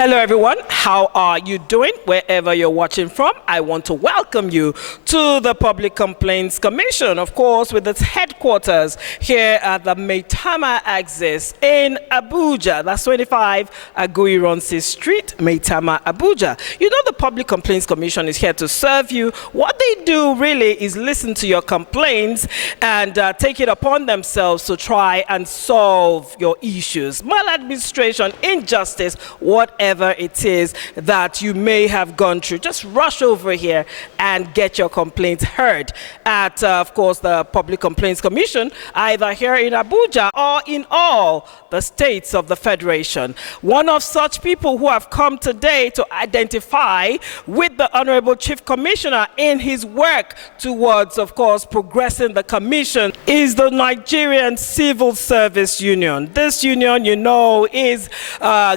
Hello everyone, how are you doing? Wherever you're watching from, I want to welcome you to the Public Complaints Commission, of course, with its headquarters here at the Maitama Axis in Abuja. That's 25 Aguiyi-Ironsi Street, Maitama, Abuja. You know the Public Complaints Commission is here to serve you. What they do really is listen to your complaints and take it upon themselves to try and solve your issues. Maladministration, injustice, whatever it is that you may have gone through, just rush over here and get your complaints heard at, of course, the Public Complaints Commission, either here in Abuja or in all the states of the Federation. One of such people who have come today to identify with the Honorable Chief Commissioner in his work towards, of course, progressing the commission is the Nigerian Civil Service Union. This union, you know, is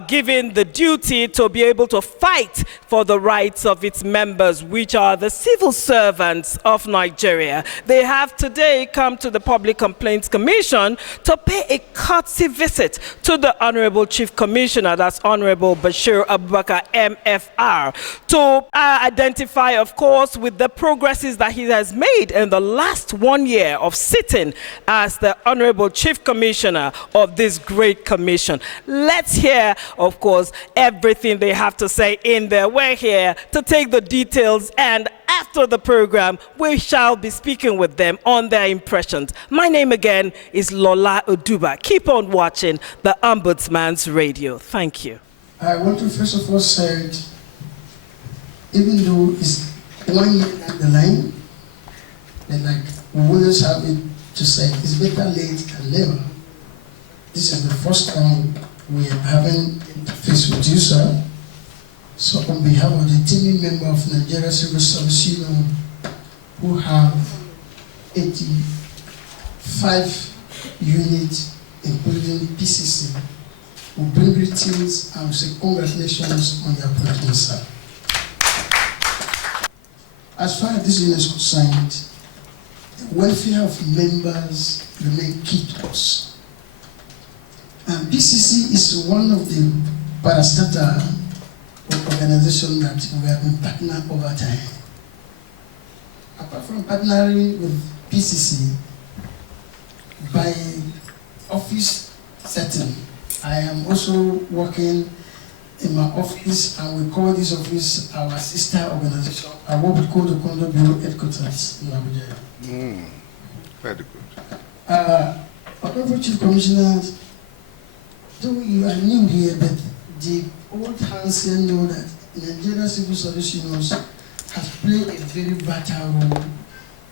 given the duty to be able to fight for the rights of its members, which are the civil servants of Nigeria. They have today come to the Public Complaints Commission to pay a courtesy visit to the Honorable Chief Commissioner, that's Honorable Bashir Abubakar MFR, to identify, of course, with the progresses that he has made in the last 1 year of sitting as the Honorable Chief Commissioner of this great commission. Let's hear, of course, everything they have to say in there. We're here to take the details, and after the program, we shall be speaking with them on their impressions. My name again is Lola Oduba. Keep on watching the Ombudsman's Radio. Thank you. I want to first of all say, even though it's 1 year down the line, and like we always have it to say, it's better late than never. This is the first time we are having interface with you, sir. So on behalf of the teaming member of Nigeria Civil Service Union, who have 85 units, including PCC, we bring greetings and we say congratulations on your appointment, sir. As far as this unit is concerned, the welfare of members remain key to us. And PCC is one of the parastatal organizations that we have been partnered over time. Apart from partnering with PCC, by office setting, I am also working in my office, and we call this office our sister organization, what we call the Condo Bureau headquarters in Abuja. Very good. Honorable Chief Commissioner, though you are new here, but the old hands here know that Nigeria Civil Service Union has played a very vital role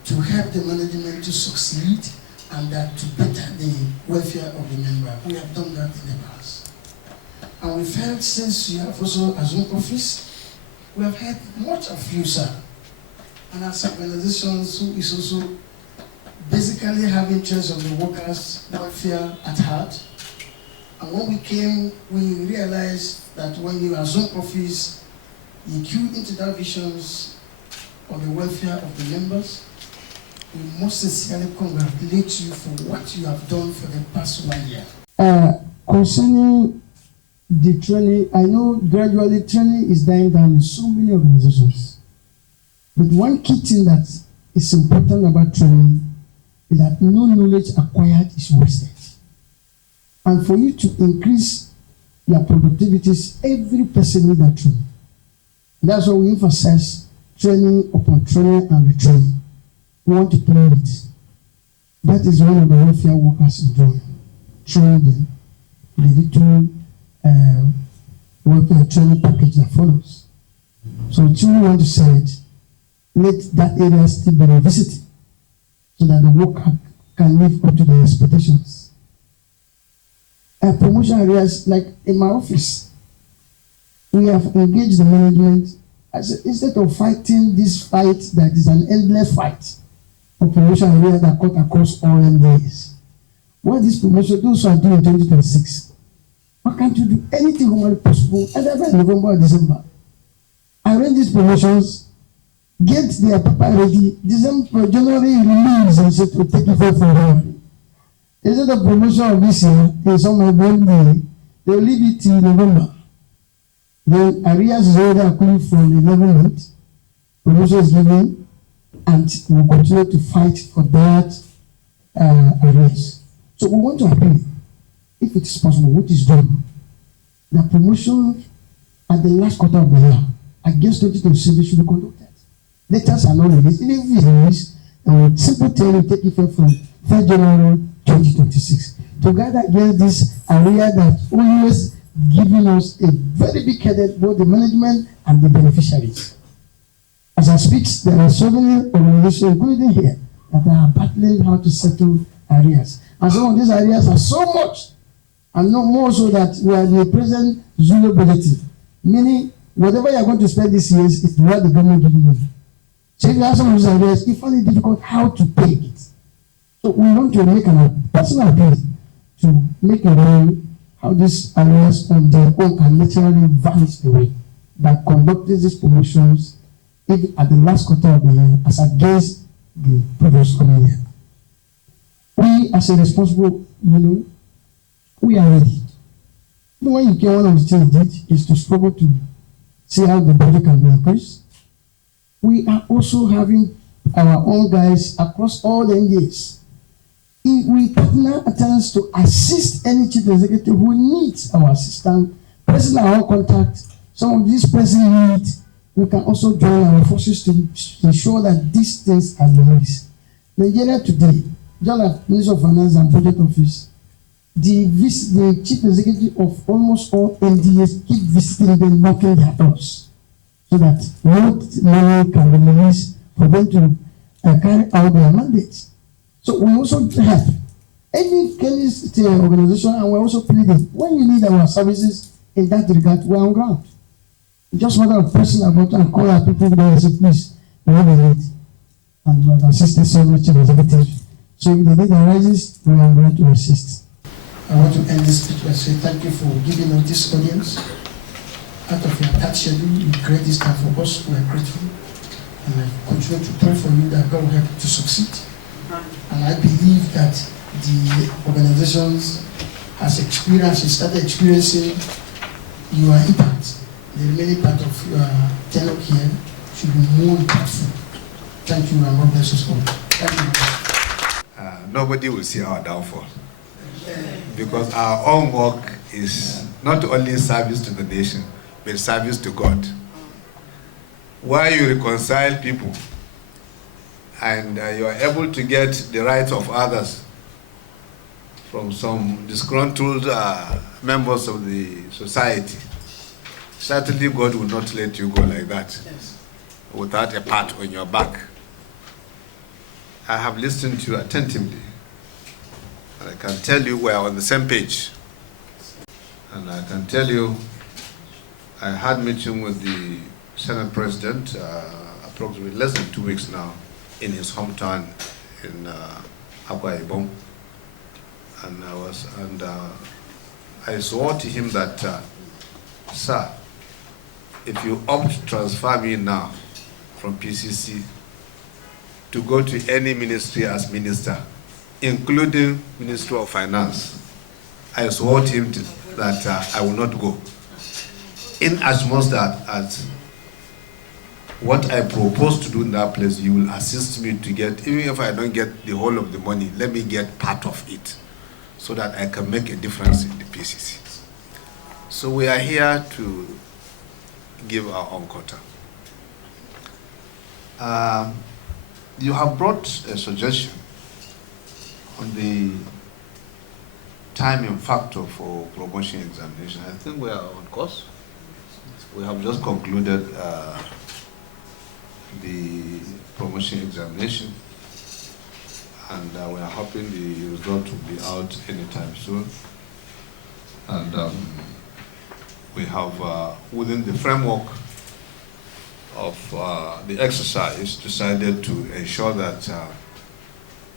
to help the management to succeed and that to better the welfare of the member. We have done that in the past. And we felt since you have also assumed office, we have heard much of you, sir. And as organizations who is also basically have interest of the workers' welfare at heart. And when we came, we realized that when you assume office, you queue into that visions of the welfare of the members. We most sincerely congratulate you for what you have done for the past 1 year. Concerning the training, I know gradually training is dying down in so many organizations. But one key thing that is important about training is that no knowledge acquired is wasted. And for you to increase your productivities, every person needs that training. That's why we emphasize training upon training and retraining. We want to plan it. That is one of the welfare workers is doing. Train them. The little welfare training package that follows. So we truly want to say it, let that area still be revisited so that the worker can live up to their expectations. Promotion areas, like in my office, we have engaged the management. I said, instead of fighting this fight that is an endless fight of promotion areas that cut across all MDAs, what this promotion, those who are doing in 2026, why can't you do anything humanly possible either by November or December? Arrange these promotions, get their paper ready, December, January release and say to take it for February. Instead of promotion of this year, in some of them, they leave it till November. Then arrears is already accrued from the 11 months. Promotion is given, and we continue to fight for that arrears. So we want to appeal, if it is possible, which is done, the promotion at the last quarter of the year against 2026 should be conducted. Letters are not released. Even if it's released, and simple term will take effect from 1st January 2026. To guard against this area that always giving us a very big headache, both the management and the beneficiaries. As I speak, there are so many organizations, including here, that are battling how to settle arrears. And some of these arrears are so much, and not more so that we are the present zero budgeting. Meaning, whatever you are going to spend this year is what the government giving you. So if you have some of these arrears, you find it difficult how to pay it. So we want to make a personal appeal to make a way how these arrears on their own can naturally vanish away by conducting these promotions if at the last quarter of the year as against the previous coming year. We as a responsible union, we are ready. When you get one of the things you did is to struggle to see how the budget can be increased. We are also having our own guys across all the NDAs. We partner at times to assist any chief executive who needs our assistance, pressing our own contact. Some of these pressing needs, we can also join our forces to ensure that these things are released. Nigeria today, just like Minister of Finance and Budget Office, the chief executive of almost all NDAs keep visiting them, knocking their doors, so that more money can be released for them to carry out their mandates. So we also have any state organization, and we're also pleading when you need our services in that regard, we're on ground. Just matter of pressing about and call our people there and say, please, we have a need. And we have assisted so much executives. So if the need arises, we are going to assist. I want to end this speech by saying thank you for giving us this audience. Out of your tight schedule, you create this time for us. We are grateful. And I continue to pray for you that God will help you to succeed. And I believe that the organizations has experienced, started experiencing your impact. The remaining part of your tenure here should be more impactful. Thank you, and God bless us all. Thank you. Nobody will see our downfall. Because our own work is not only service to the nation, but service to God. Why you reconcile people and you are able to get the rights of others from some disgruntled members of the society, certainly God will not let you go like that, without a pat on your back. I have listened to you attentively. I can tell you we are on the same page. And I can tell you, I had a meeting with the Senate President approximately less than 2 weeks now in his hometown in Akwa Ibom. And I swore to him that, sir, if you opt to transfer me now from PCC to go to any ministry as minister, including Ministry of Finance, I swore to him that I will not go. In as much as what I propose to do in that place, you will assist me to get, even if I don't get the whole of the money, let me get part of it so that I can make a difference in the PCC. So we are here to give our own quota. You have brought a suggestion on the timing factor for promotion examination. I think we are on course. We have just concluded the promotion examination, and we are hoping the result will be out anytime soon. And we have, within the framework of the exercise, decided to ensure that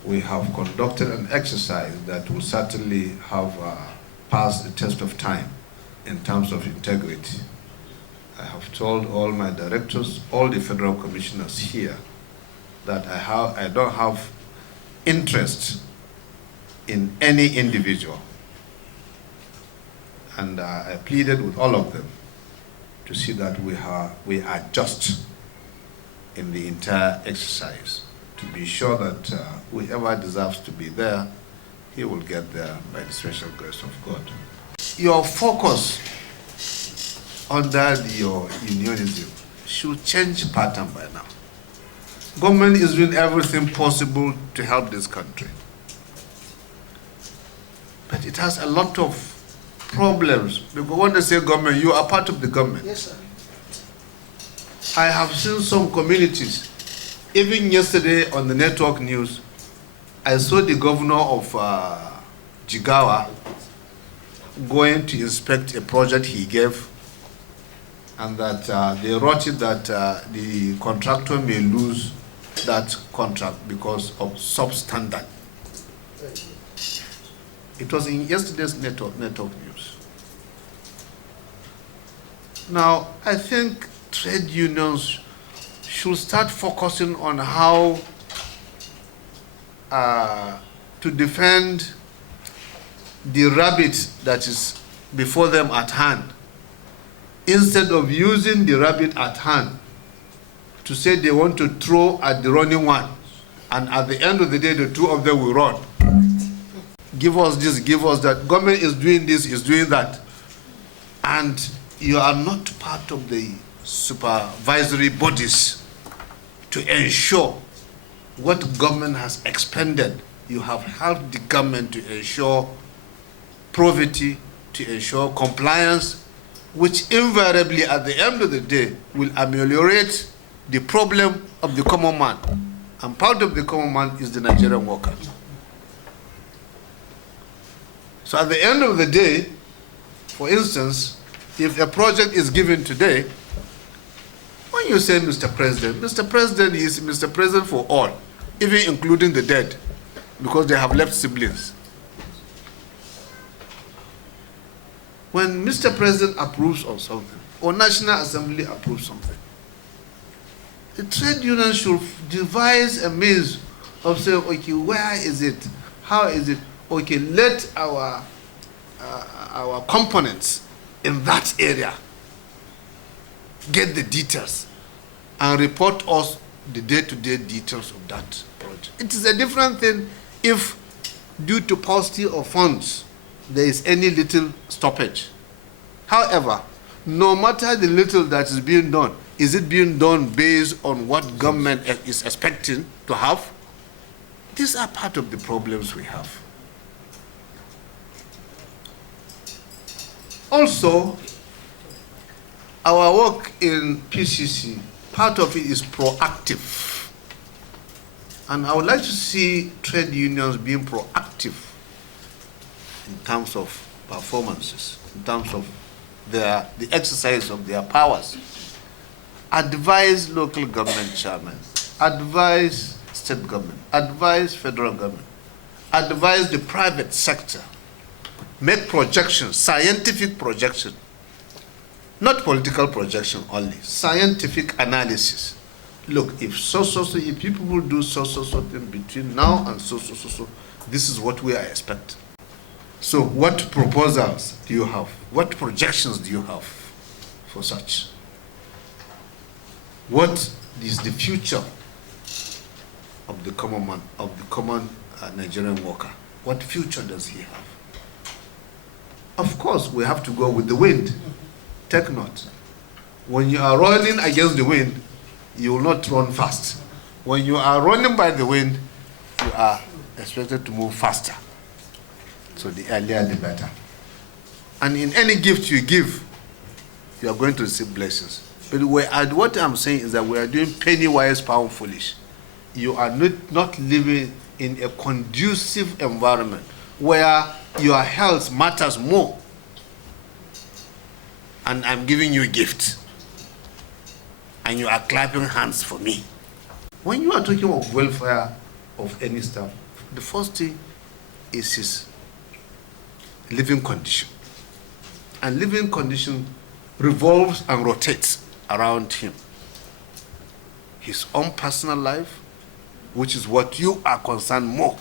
we have conducted an exercise that will certainly have passed the test of time in terms of integrity. I have told all my directors, all the federal commissioners here, that I don't have interest in any individual. And I pleaded with all of them to to see that we are just in the entire exercise, to be sure that whoever deserves to be there, he will get there by the special grace of God. Your focus under your unionism should change pattern by now. Government is doing everything possible to help this country, but it has a lot of problems, because when they say government, you are part of the government. Yes, sir. I have seen some communities, even yesterday on the network news, I saw the governor of Jigawa going to inspect a project he gave, and that they wrote it that the contractor may lose that contract because of substandard. It was in yesterday's network news. Now, I think trade unions should start focusing on how to defend the rabbit that is before them at hand, instead of using the rabbit at hand to say they want to throw at the running one, and at the end of the day, the two of them will run. Give us this, give us that. Government is doing this, is doing that. And you are not part of the supervisory bodies to ensure what government has expended. You have helped the government to ensure probity, to ensure compliance, which invariably at the end of the day will ameliorate the problem of the common man. And part of the common man is the Nigerian worker. So at the end of the day, for instance, if a project is given today, when you say Mr. President is Mr. President for all, even including the dead, because they have left siblings. When Mr. President approves of something, or National Assembly approves something, the trade union should devise a means of saying, okay, where is it? How is it? Okay, let our components in that area get the details and report us the day-to-day details of that project. It is a different thing if, due to paucity of funds, there is any little stoppage. However, no matter the little that is being done, is it being done based on what government is expecting to have? These are part of the problems we have. Also, our work in PCC, part of it is proactive. And I would like to see trade unions being proactive in terms of performances, in terms of the exercise of their powers. Advise local government chairmen, advise state government, advise federal government, advise the private sector, make projections, scientific projection, not political projection only, scientific analysis. Look, if if people will do so thing between now and so, this is what we are expecting. So what proposals do you have? What projections do you have for such? What is the future of the common man, of the common Nigerian worker? What future does he have? Of course, we have to go with the wind. Take note. When you are running against the wind, you will not run fast. When you are running by the wind, you are expected to move faster. So the earlier, the better. And in any gift you give, you are going to receive blessings. But what I'm saying is that we are doing penny wise, pound foolish. You are not living in a conducive environment where your health matters more. And I'm giving you a gift. And you are clapping hands for me. When you are talking of welfare of any staff, the first thing is his living condition. And living condition revolves and rotates around him. His own personal life, which is what you are concerned more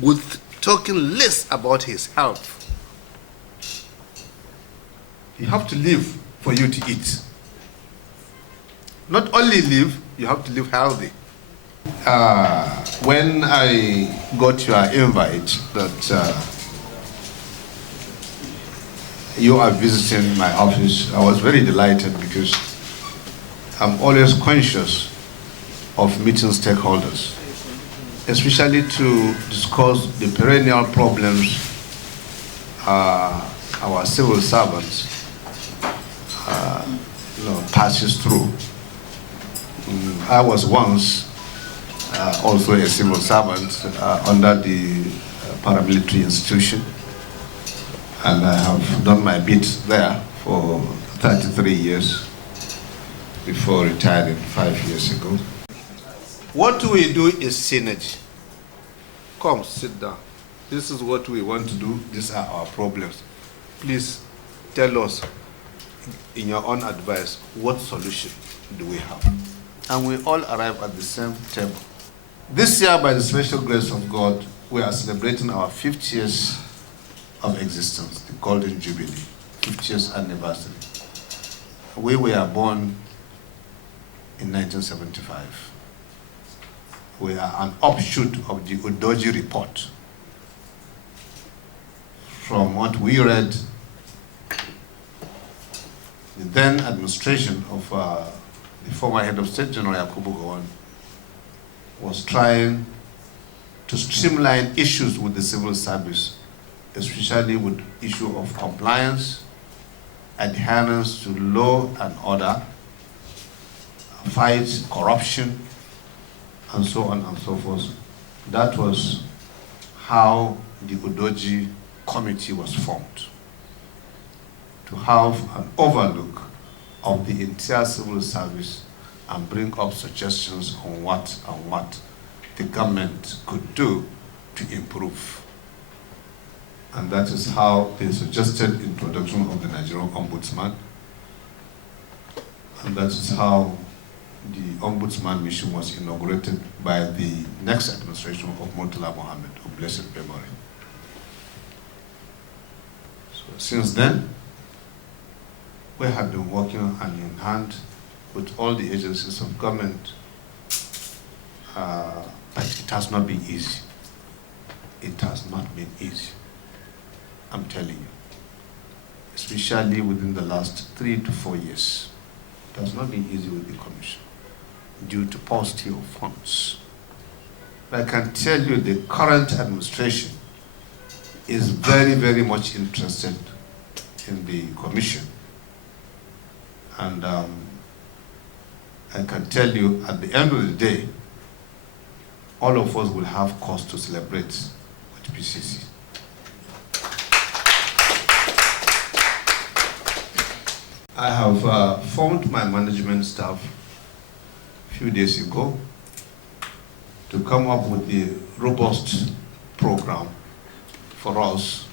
with, talking less about his health. You have to live for you to eat. Not only live, you have to live healthy. When I got your invite that you are visiting my office, I was very delighted because I'm always conscious of meeting stakeholders, especially to discuss the perennial problems our civil servants passes through. I was once also a civil servant under the paramilitary institution, and I have done my bit there for 33 years before retiring 5 years ago. What we do is synergy. Come, sit down. This is what we want to do. These are our problems. Please tell us, in your own advice, what solution do we have? And we all arrive at the same table. This year, by the special grace of God, we are celebrating our 50 years of existence, the Golden Jubilee, 50 years anniversary. We were born in 1975. We are an offshoot of the Udoji report. From what we read, the then administration of the former head of state, General Yakubu Gowon, was trying to streamline issues with the civil service, especially with issue of compliance, adherence to law and order, fight corruption, and so on and so forth. That was how the Udoji committee was formed, to have an overlook of the entire civil service and bring up suggestions on what the government could do to improve. And that is how they suggested introduction of the Nigerian Ombudsman. And that is how the Ombudsman mission was inaugurated by the next administration of Murtala Mohammed, of blessed memory. So since then, we have been working hand in hand with all the agencies of government, but it has not been easy. It has not been easy, I'm telling you. Especially within the last 3 to 4 years. It has not been easy with the Commission due to paucity of funds. But I can tell you the current administration is very, very much interested in the Commission. And I can tell you, at the end of the day, all of us will have cause to celebrate with PCC. I have formed my management staff a few days ago to come up with a robust program for us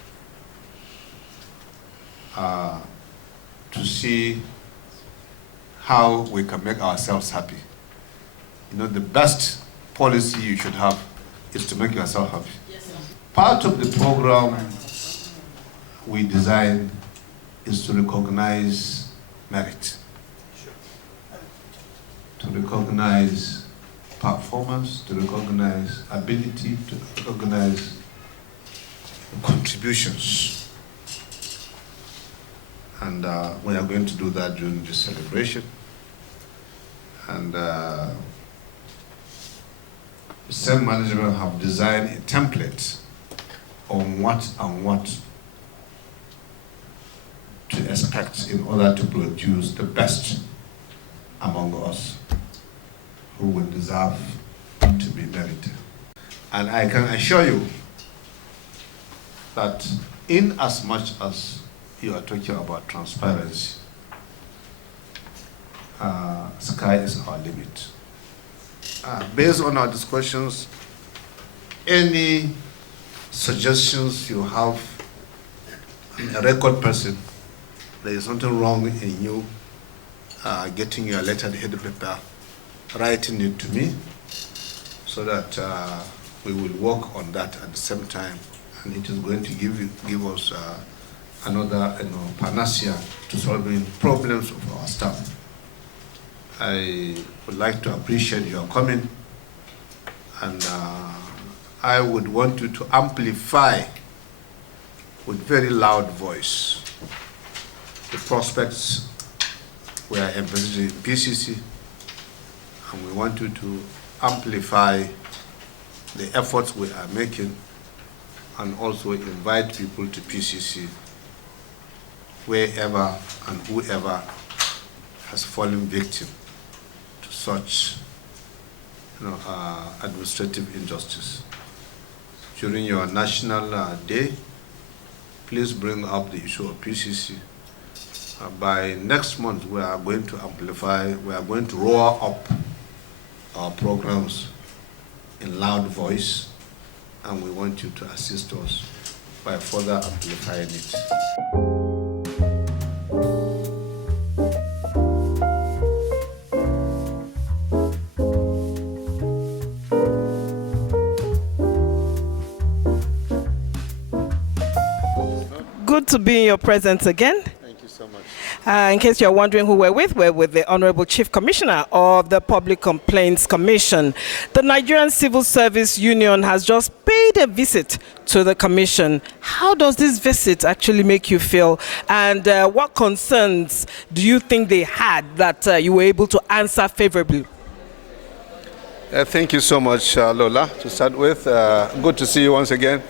to see how we can make ourselves happy. You know, the best policy you should have is to make yourself happy. Yes, sir. Part of the program we designed is to recognize merit, to recognize performance, to recognize ability, to recognize contributions. And we are going to do that during this celebration. And the same management have designed a template on what to expect in order to produce the best among us who will deserve to be merited. And I can assure you that in as much as you are talking about transparency, sky is our limit. Based on our discussions, any suggestions you have, a record person, there is something wrong in you getting your letterhead paper, writing it to me, so that we will work on that at the same time, and it is going to give us another panacea to solving problems of our staff. I would like to appreciate your coming, and I would want you to amplify with very loud voice the prospects we are envisaging in PCC, and we want you to amplify the efforts we are making, and also invite people to PCC wherever and whoever has fallen victim to such administrative injustice. During your national day, please bring up the issue of PCC. By next month, we are going to amplify, we are going to roar up our programs in loud voice, and we want you to assist us by further amplifying it. Good to be in your presence again. Thank you so much. In case you're wondering who we're with the Honorable Chief Commissioner of the Public Complaints Commission. The Nigerian Civil Service Union has just paid a visit to the Commission. How does this visit actually make you feel? And what concerns do you think they had that you were able to answer favorably? Thank you so much, Lola. To start with, good to see you once again.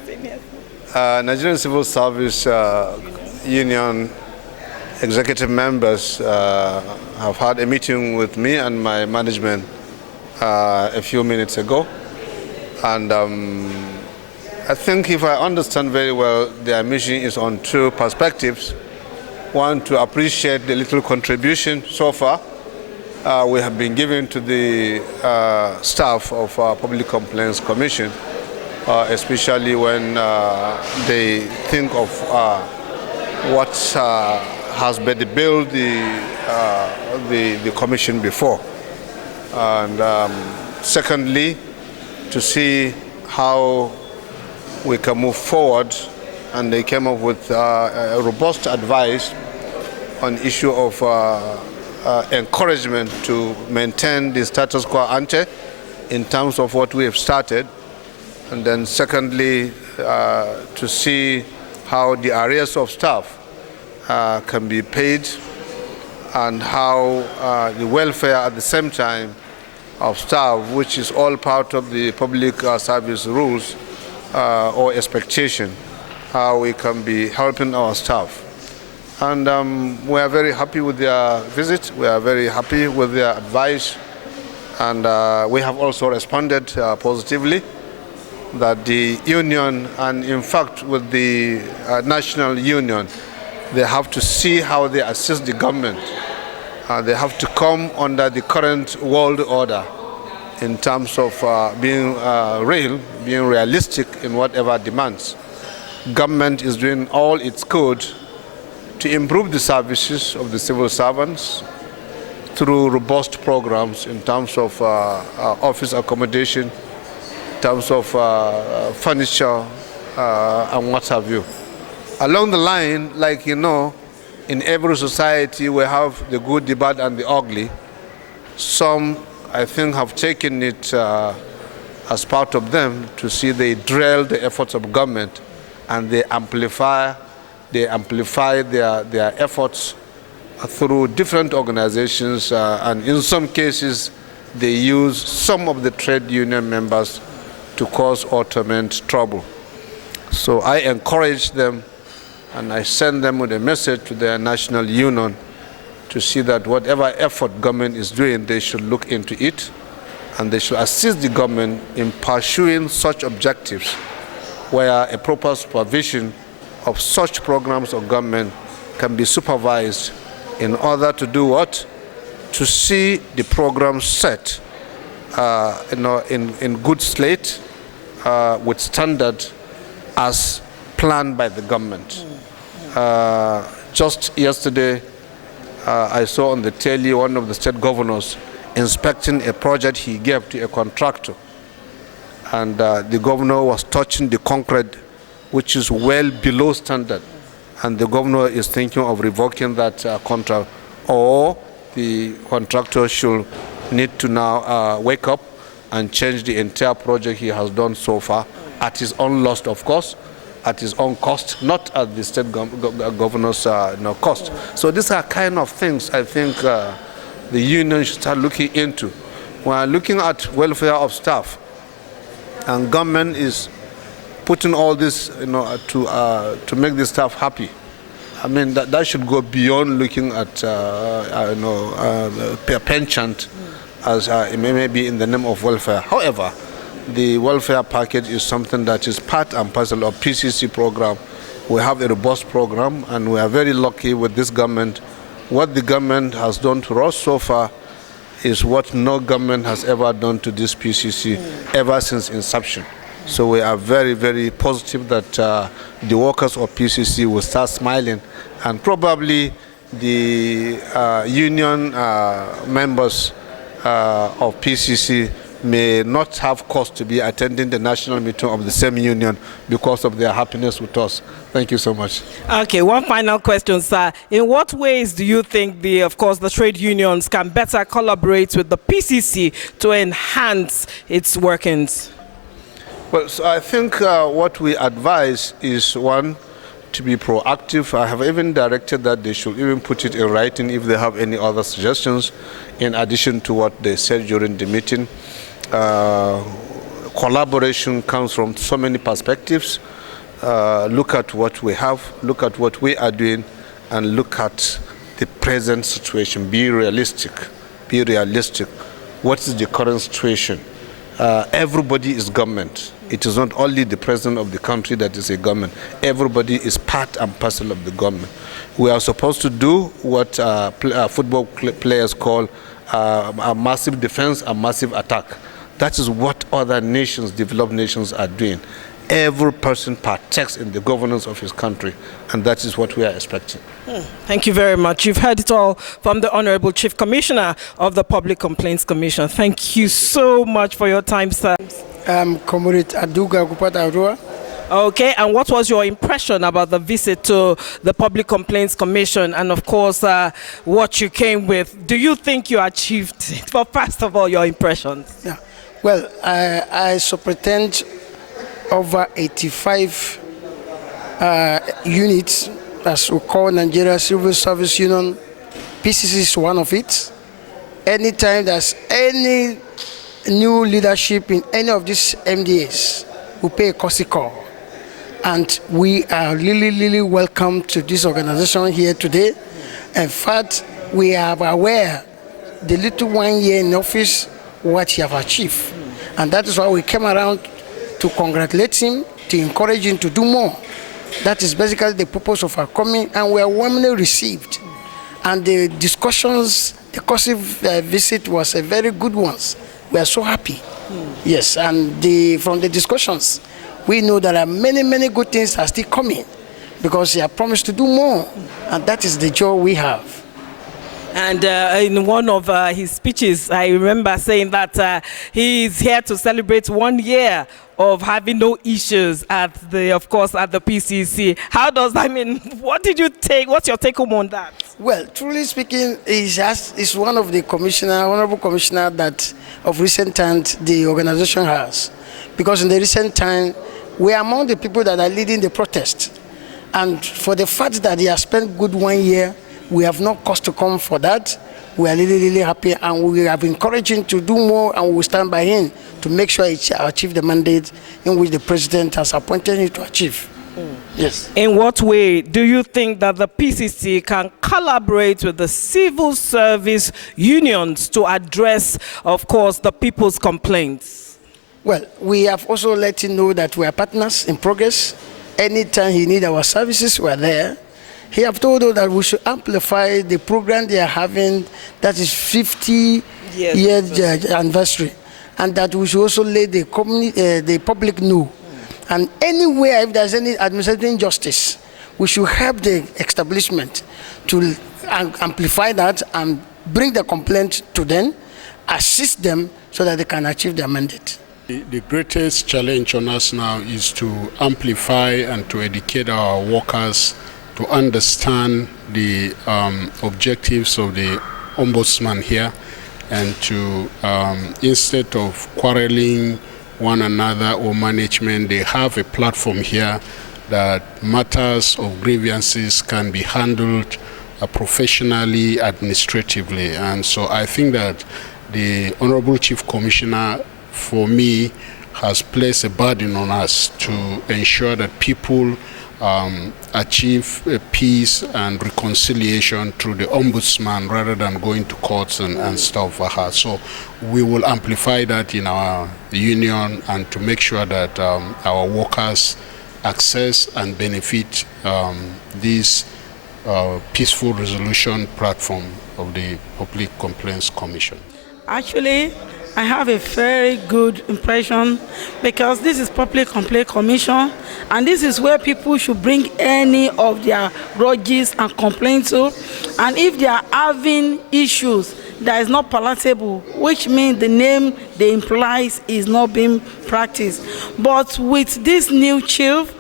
Nigerian Civil Service Union executive members have had a meeting with me and my management a few minutes ago. And I think, if I understand very well, their mission is on two perspectives. One, to appreciate the little contribution so far we have been given to the staff of our Public Complaints Commission, especially when they think of what has bedeviled the commission before. And secondly, to see how we can move forward, and they came up with a robust advice on issue of encouragement to maintain the status quo ante in terms of what we have started. And then secondly, to see how the arrears of staff can be paid, and how the welfare at the same time of staff, which is all part of the public service rules or expectation, how we can be helping our staff. And we are very happy with their visit. We are very happy with their advice. And we have also responded positively that the union, and in fact with the national union, they have to see how they assist the government. They have to come under the current world order in terms of being real, being realistic in whatever demands. Government is doing all it could to improve the services of the civil servants through robust programs in terms of office accommodation, in terms of furniture, and what have you. Along the line, like you know, in every society we have the good, the bad, and the ugly. Some, I think, have taken it as part of them to see they drill the efforts of government, and they amplify their efforts through different organizations, and in some cases they use some of the trade union members to cause or torment trouble. So I encourage them, and I send them with a message to their national union to see that whatever effort government is doing, they should look into it, and they should assist the government in pursuing such objectives where a proper supervision of such programs of government can be supervised in order to do what? To see the program set in good slate with standard as planned by the government. Just yesterday, I saw on the telly one of the state governors inspecting a project he gave to a contractor. And the governor was touching the concrete, which is well below standard. and the governor is thinking of revoking that contract, or the contractor should need to now wake up and change the entire project he has done so far at his own loss, of course, at his own cost, not at the state governor's cost. So these are kind of things I think the union should start looking into. We are looking at welfare of staff, and government is putting all this, to make the staff happy. I mean, that should go beyond looking at, penchant as it may be in the name of welfare. However, the welfare package is something that is part and parcel of PCC program. We have a robust program, and we are very lucky with this government. What the government has done to us so far is what no government has ever done to this PCC ever since inception. So we are very, very positive that the workers of PCC will start smiling, and probably the union members of PCC may not have cause to be attending the national meeting of the same union because of their happiness with us. Thank you so much. Okay, one final question, sir. In what ways do you think the trade unions can better collaborate with the PCC to enhance its workings? Well, so I think what we advise is, one, to be proactive. I have even directed that they should even put it in writing if they have any other suggestions, in addition to what they said during the meeting. Collaboration comes from so many perspectives. Look at what we have, look at what we are doing, and look at the present situation. Be realistic. Be realistic. What is the current situation? Everybody is government. It is not only the president of the country that is a government. Everybody is part and parcel of the government. We are supposed to do what football players call a massive defense, a massive attack. That is what other nations, developed nations, are doing. Every person partakes in the governance of his country, and that is what we are expecting. Thank you very much. You've heard it all from the Honorable Chief Commissioner of the Public Complaints Commission. Thank you so much for your time, sir. I'm Comrade Aduga Gupata Arua. Okay, and what was your impression about the visit to the Public Complaints Commission, and of course, what you came with? Do you think you achieved it? Well, first of all, your impressions. Yeah. Well, I superintend over 85 units, as we call Nigeria Civil Service Union. PCC is one of it. Anytime there's any new leadership in any of these MDAs, we pay a courtesy call. And we are really, really welcome to this organization here today. In fact, we are aware the little 1 year in office, what you have achieved. And that is why we came around to congratulate him, to encourage him to do more. That is basically the purpose of our coming, and we are warmly received. And the discussions, the courtesy visit was a very good one. We are so happy. Yes, and from the discussions, we know there are many, many good things that are still coming, because he has promised to do more, and that is the joy we have. And in one of his speeches, I remember saying that he is here to celebrate 1 year of having no issues at the PCC. How does that mean? What did you take? What's your take home on that? Well, truly speaking, he's one of the honorable commissioner that of recent times the organization has. Because in the recent time, we are among the people that are leading the protest. And for the fact that he has spent good 1 year, we have no cause to come for that. We are really, really happy, and we have encouraged him to do more, and we will stand by him to make sure he achieves the mandate in which the president has appointed him to achieve. Yes. In what way do you think that the PCC can collaborate with the civil service unions to address, of course, the people's complaints? Well, we have also let him know that we are partners in progress. Anytime he needs our services, we are there. He have told us that we should amplify the program they are having, that is 50 years anniversary, and that we should also let the public know. And anywhere, if there's any administrative injustice, we should help the establishment to amplify that and bring the complaint to them, assist them so that they can achieve their mandate. The greatest challenge on us now is to amplify and to educate our workers to understand the objectives of the ombudsman here, and to, instead of quarreling one another or management, they have a platform here that matters of grievances can be handled professionally, administratively. And so I think that the Honorable Chief Commissioner, for me, has placed a burden on us to ensure that people achieve peace and reconciliation through the ombudsman rather than going to courts and stuff like that. So we will amplify that in our union and to make sure that our workers access and benefit this peaceful resolution platform of the Public Complaints Commission. Actually, I have a very good impression because this is Public Complaint Commission, and this is where people should bring any of their grudges and complaints to. And if they are having issues that is not palatable, which means the name they implies is not being practiced. But with this new chief,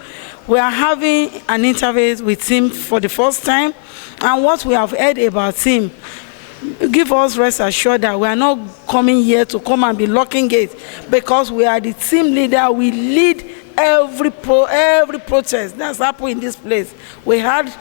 we are having an interview with him for the first time, and what we have heard about him give us rest assured that we are not coming here to come and be locking gates, because we are the team leader. We lead every protest that's happened in this place. We had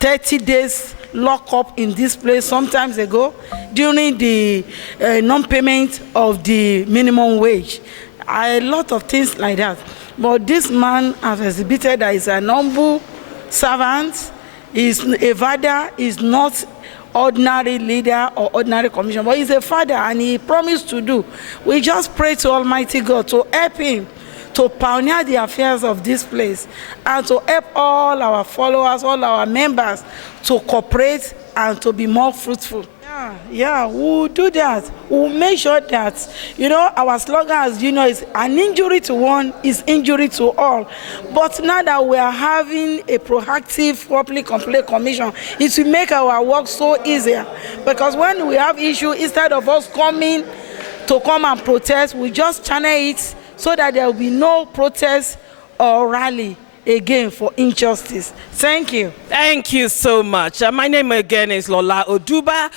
30 days lock up in this place sometimes ago during the non-payment of the minimum wage. A lot of things like that. But this man has exhibited that he's an humble servant, he's a father, is not ordinary leader or ordinary commissioner, but he's a father and he promised to do. We just pray to Almighty God to help him to pioneer the affairs of this place and to help all our followers, all our members to cooperate and to be more fruitful. Yeah, we'll do that. We'll make sure that, our slogan, as you know, is an injury to one is injury to all. But now that we are having a proactive Public Complaint Commission, it will make our work so easier. Because when we have issue, instead of us come and protest, we just channel it so that there will be no protest or rally again for injustice. Thank you. Thank you so much. My name again is Lola Oduba.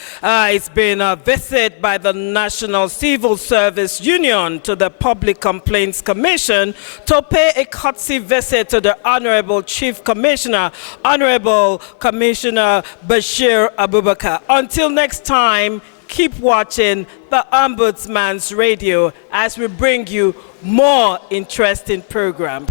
It's been a visit by the National Civil Service Union to the Public Complaints Commission to pay a courtesy visit to the Honorable Chief Commissioner, Honorable Commissioner Bashir Abubakar. Until next time, keep watching the Ombudsman's Radio as we bring you more interesting programs.